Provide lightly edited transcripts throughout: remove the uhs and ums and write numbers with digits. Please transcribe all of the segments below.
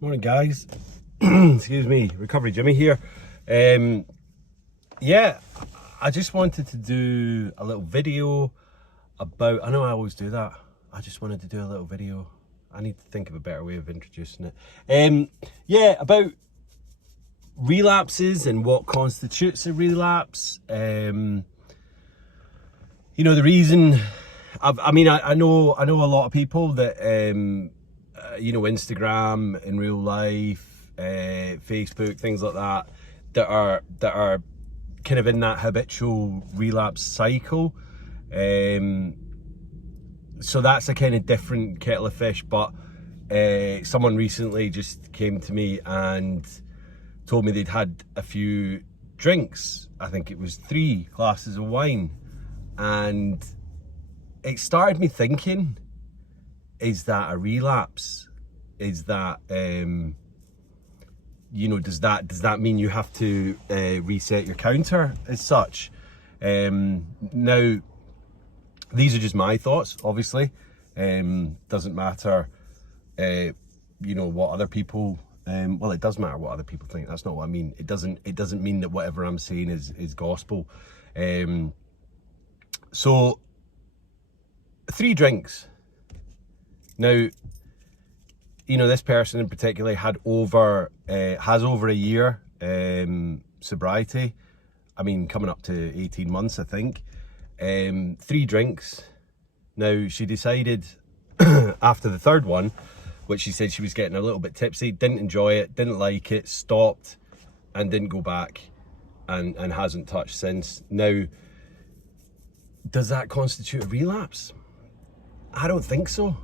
Morning, guys. Excuse me, Recovery Jimmy here. Yeah, I just wanted to do a little video about, I know I always do that. I just wanted to do a little video. I need to think of a better way of introducing it. Yeah, about relapses and what constitutes a relapse. The reason, I know a lot of people that, Instagram in real life, Facebook, things like that are kind of in that habitual relapse cycle. So that's a kind of different kettle of fish, but someone recently just came to me and told me they'd had a few drinks. I think it was 3 glasses of wine, and it started me thinking, is that a relapse? Is that does that mean you have to reset your counter as such? Now, these are just my thoughts, obviously. Doesn't matter what other people, well, it does matter what other people think. That's not what I mean. It doesn't mean that whatever I'm saying is gospel. So 3 drinks. Now, this person in particular has over a year sobriety. I mean, coming up to 18 months, I think. 3 drinks. Now, she decided after the 3rd one, which she said she was getting a little bit tipsy, didn't enjoy it, didn't like it, stopped, and didn't go back, and hasn't touched since. Now, does that constitute a relapse? I don't think so.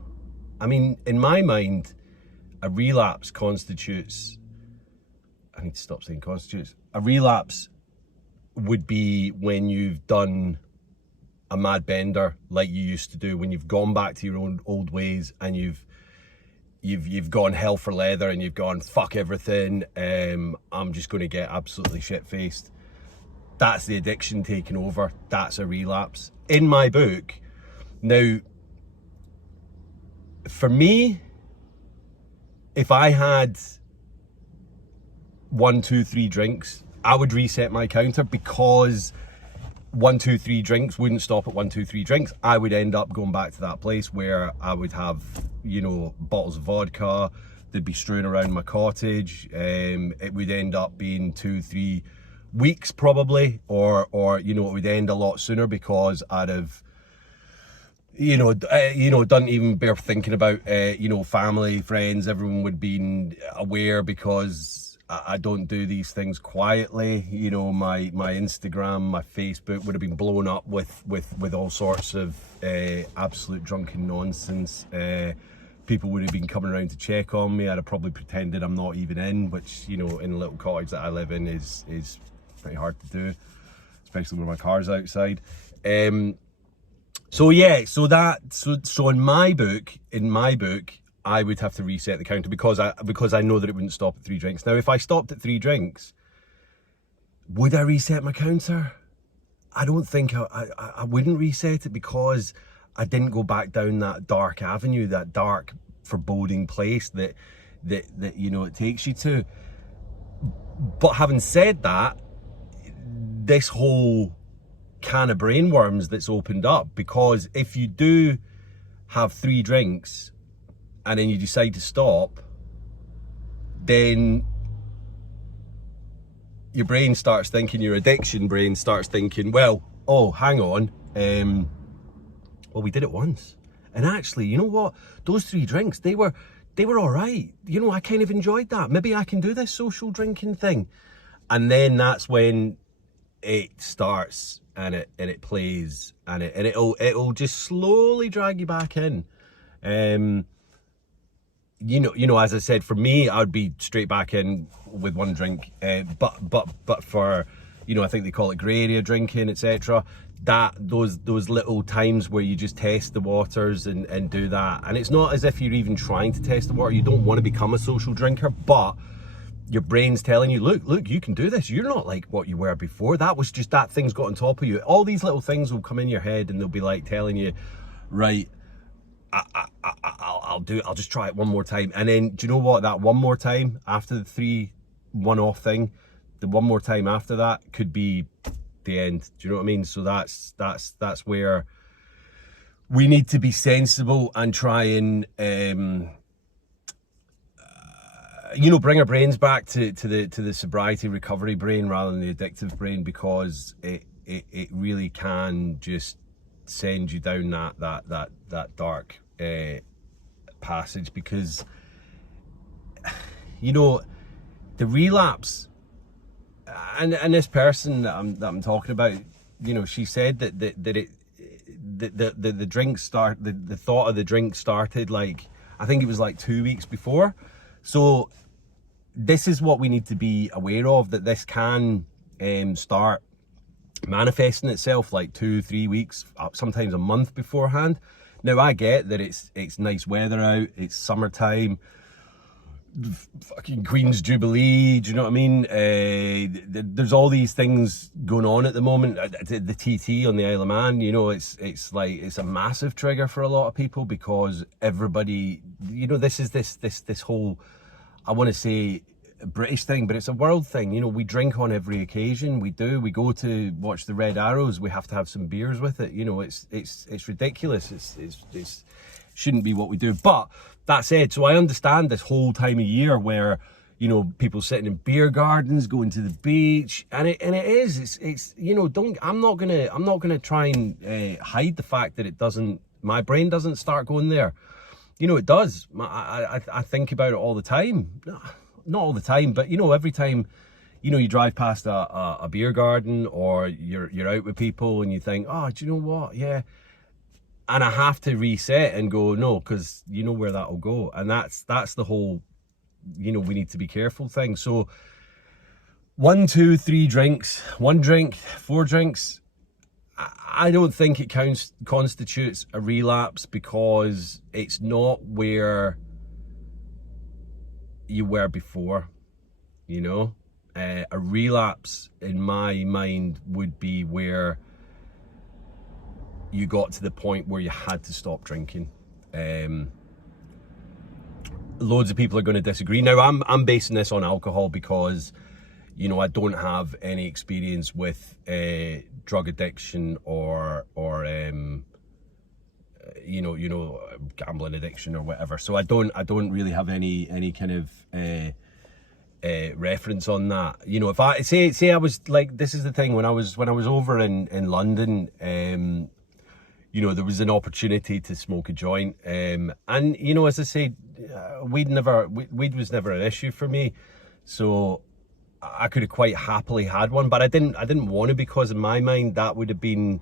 I mean, in my mind, a relapse constitutes, I need to stop saying constitutes, a relapse would be when you've done a mad bender like you used to do, when you've gone back to your own old ways and you've gone hell for leather and you've gone fuck everything, I'm just going to get absolutely shit-faced. That's the addiction taking over. That's a relapse in my book. Now, for me, if I had 1, 2, 3 drinks, I would reset my counter, because 1, 2, 3 drinks wouldn't stop at 1, 2, 3 drinks. I would end up going back to that place where I would have, bottles of vodka. They'd be strewn around my cottage. It would end up being 2, 3 weeks probably, or it would end a lot sooner, because I'd have don't even bear thinking about, family, friends, everyone would be aware, because I don't do these things quietly. My Instagram, my Facebook would have been blown up with all sorts of absolute drunken nonsense. People would have been coming around to check on me. I'd have probably pretended I'm not even in, which, in a little cottage that I live in is pretty hard to do, especially when my car's outside. So in my book, I would have to reset the counter, because I know that it wouldn't stop at 3 drinks. Now, if I stopped at 3 drinks, would I reset my counter? I don't think I wouldn't reset it, because I didn't go back down that dark avenue, that dark, foreboding place that it takes you to. But having said that, this whole can of brainworms that's opened up, because if you do have 3 drinks and then you decide to stop, then your brain starts thinking, your addiction brain starts thinking, well, oh, hang on, well, we did it once, and actually, you know what, those 3 drinks, they were all right. I kind of enjoyed that. Maybe I can do this social drinking thing. And then that's when it starts, and it plays, and it'll just slowly drag you back in. As I said, for me, I'd be straight back in with 1 drink. But for, I think they call it grey area drinking, etc. That those little times where you just test the waters and do that, and it's not as if you're even trying to test the water. You don't want to become a social drinker, but your brain's telling you, look, you can do this. You're not like what you were before. That was just, that thing's got on top of you. All these little things will come in your head, and they'll be like telling you, right, I'll just try it one more time. And then, do you know what? That one more time after the 3 one-off thing, the one more time after that could be the end. Do you know what I mean? So that's where we need to be sensible and try and bring our brains back to the sobriety recovery brain rather than the addictive brain, because it really can just send you down that dark passage. Because the relapse, and this person that I'm talking about, she said that the drink the thought of the drink started, like, I think it was like 2 weeks before. So this is what we need to be aware of, that this can start manifesting itself like 2-3 weeks, sometimes a month beforehand. Now, I get that it's nice weather out, it's summertime, fucking Queen's Jubilee, do you know what I mean? There's all these things going on at the moment. The TT on the Isle of Man, it's like, it's a massive trigger for a lot of people, because everybody, this is this whole, I want to say, British thing, but it's a world thing. We drink on every occasion. We go to watch the Red Arrows, we have to have some beers with it. It's ridiculous. It's shouldn't be what we do. But that said, so I understand this whole time of year where people sitting in beer gardens, going to the beach, and it is I'm not gonna try and hide the fact that my brain doesn't start going there. It does. I think about it all the time. Not all the time, but every time you drive past a beer garden, or you're out with people and you think, oh, do you know what? Yeah. And I have to reset and go, no, because you know where that'll go. And that's the whole, we need to be careful thing. So 1, 2, 3 drinks, 1 drink, 4 drinks, I don't think it constitutes a relapse, because it's not where you were before. A relapse in my mind would be where you got to the point where you had to stop drinking. Loads of people are going to disagree. Now, I'm basing this on alcohol because I don't have any experience with drug addiction or gambling addiction or whatever. So I don't really have any kind of reference on that. If I say I was like, this is the thing, when I was over in London, there was an opportunity to smoke a joint, and as I say, weed was never an issue for me, so I could have quite happily had one, but I didn't want to, because in my mind that would have been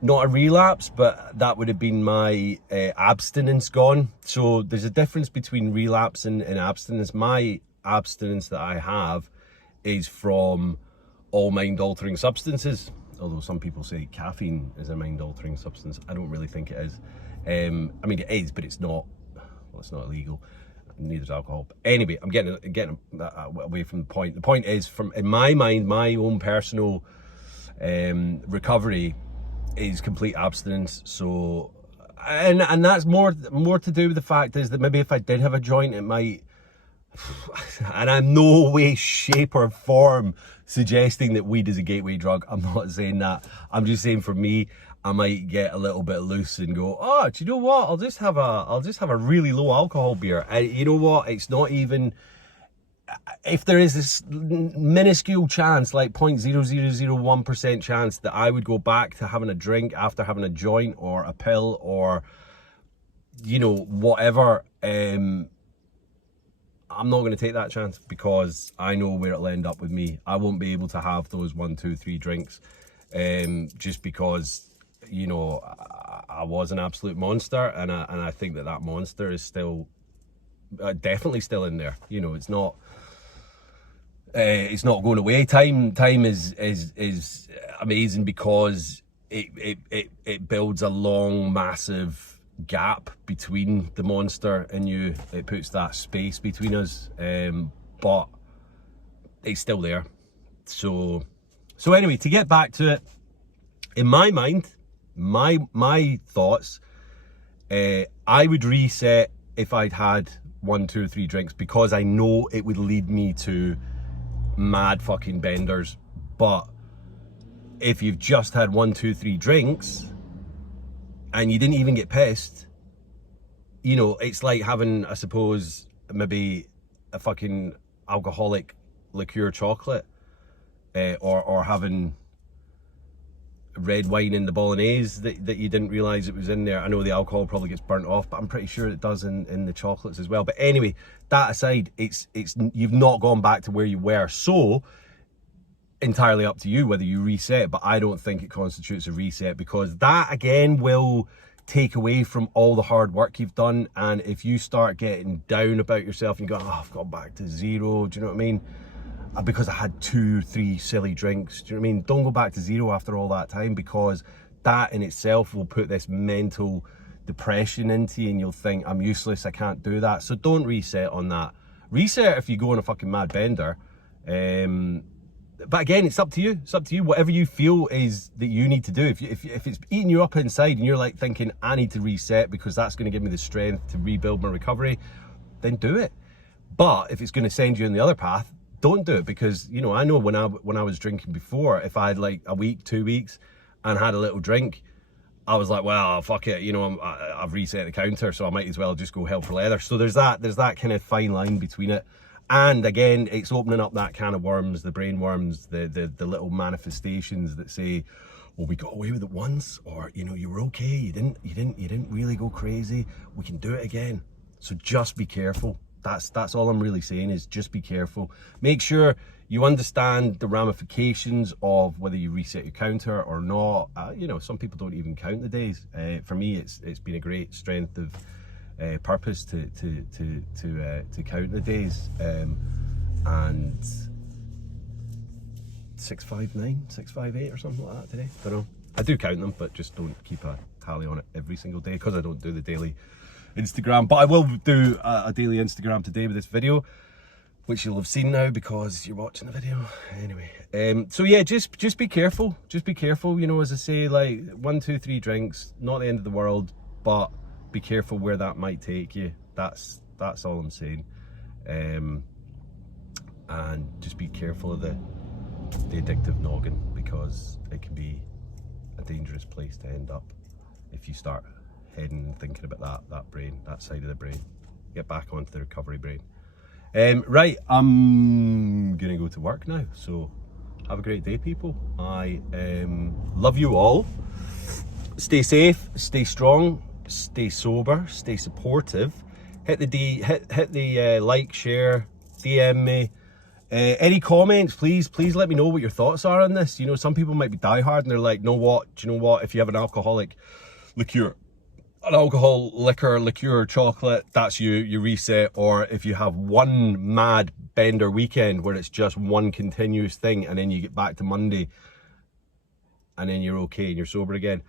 not a relapse, but that would have been my abstinence gone. So there's a difference between relapse and abstinence. My abstinence that I have is from all mind-altering substances, although some people say caffeine is a mind-altering substance. I don't really think it is. I mean, it is, but it's not. Well, it's not illegal. Neither is alcohol. But anyway, I'm getting away from the point. The point is, in my mind, my own personal recovery is complete abstinence. So, and that's more to do with the fact is that maybe if I did have a joint, it might. And I'm no way, shape or form suggesting that weed is a gateway drug. I'm not saying that. I'm just saying, for me, I might get a little bit loose and go, oh, do you know what? I'll just have a really low alcohol beer. You know what? It's not even, if there is this minuscule chance, like 0.0001% chance that I would go back to having a drink after having a joint or a pill or, whatever, I'm not going to take that chance, because I know where it'll end up with me. I won't be able to have those 1, 2, 3 drinks, just because, I was an absolute monster, and I think that monster is still, definitely still in there. It's not going away. Time is amazing, because it builds a long, massive gap between the monster and you. It puts that space between us, but it's still there. So anyway, to get back to it, in my mind, my thoughts, I would reset if I'd had 1, 2, or 3 drinks, because I know it would lead me to mad fucking benders. But if you've just had 1, 2, 3 drinks and you didn't even get pissed, you know, it's like having, I suppose, maybe a fucking alcoholic liqueur chocolate, or having red wine in the bolognese that you didn't realize it was in there. I know the alcohol probably gets burnt off, but I'm pretty sure it does in the chocolates as well. But anyway, that aside, it's you've not gone back to where you were. So entirely up to you whether you reset, but I don't think it constitutes a reset, because that again will take away from all the hard work you've done. And if you start getting down about yourself and you go, oh, I've gone back to zero, do you know what I mean? Because I had 2, 3 silly drinks, do you know what I mean? Don't go back to zero after all that time, because that in itself will put this mental depression into you, and you'll think, I'm useless, I can't do that. So don't reset on that. Reset if you go on a fucking mad bender. But again, it's up to you. It's up to you. Whatever you feel is that you need to do. If it's eating you up inside and you're like thinking, I need to reset because that's going to give me the strength to rebuild my recovery, then do it. But if it's going to send you in the other path, don't do it. Because, you know, I know when I was drinking before, if I had like a week, 2 weeks and had a little drink, I was like, well, fuck it, you know, I've reset the counter, so I might as well just go hell for leather. So there's that kind of fine line between it. And again, it's opening up that can of worms, the brain worms, the little manifestations that say, well, we got away with it once, or, you know, you were okay, you didn't really go crazy, we can do it again. So just be careful. That's all I'm really saying, is just be careful. Make sure you understand the ramifications of whether you reset your counter or not. You know, some people don't even count the days. For me, it's been a great strength of purpose to count the days. And 659, 658 or something like that today. Don't know. I do count them, but just don't keep a tally on it every single day, because I don't do the daily Instagram. But I will do a daily Instagram today with this video, which you'll have seen now because you're watching the video anyway. So yeah, just be careful. Just be careful. You know, as I say, like 1, 2, 3 drinks, not the end of the world, but be careful where that might take you. That's all I'm saying. And just be careful of the addictive noggin, because it can be a dangerous place to end up if you start heading and thinking about that brain, that side of the brain. Get back onto the recovery brain. Right, I'm gonna go to work now, so have a great day, people. I love you all. Stay safe, stay strong, stay sober, stay supportive. Hit the like, share, DM me. Any comments, please let me know what your thoughts are on this. You know, some people might be diehard and they're like, do you know what, if you have an alcoholic liqueur, liqueur chocolate, that's you reset. Or if you have one mad bender weekend where it's just one continuous thing, and then you get back to Monday and then you're okay and you're sober again,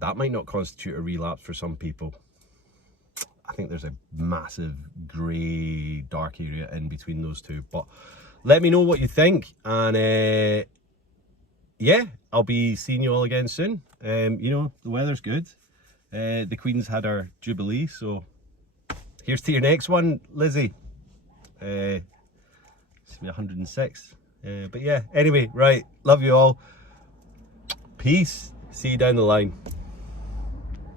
that might not constitute a relapse for some people. I think there's a massive grey dark area in between those two. But let me know what you think, and yeah, I'll be seeing you all again soon. You know, the weather's good. The Queen's had her Jubilee, so here's to your next one, Lizzie. It's 106. But yeah, anyway, right, love you all. Peace. See you down the line.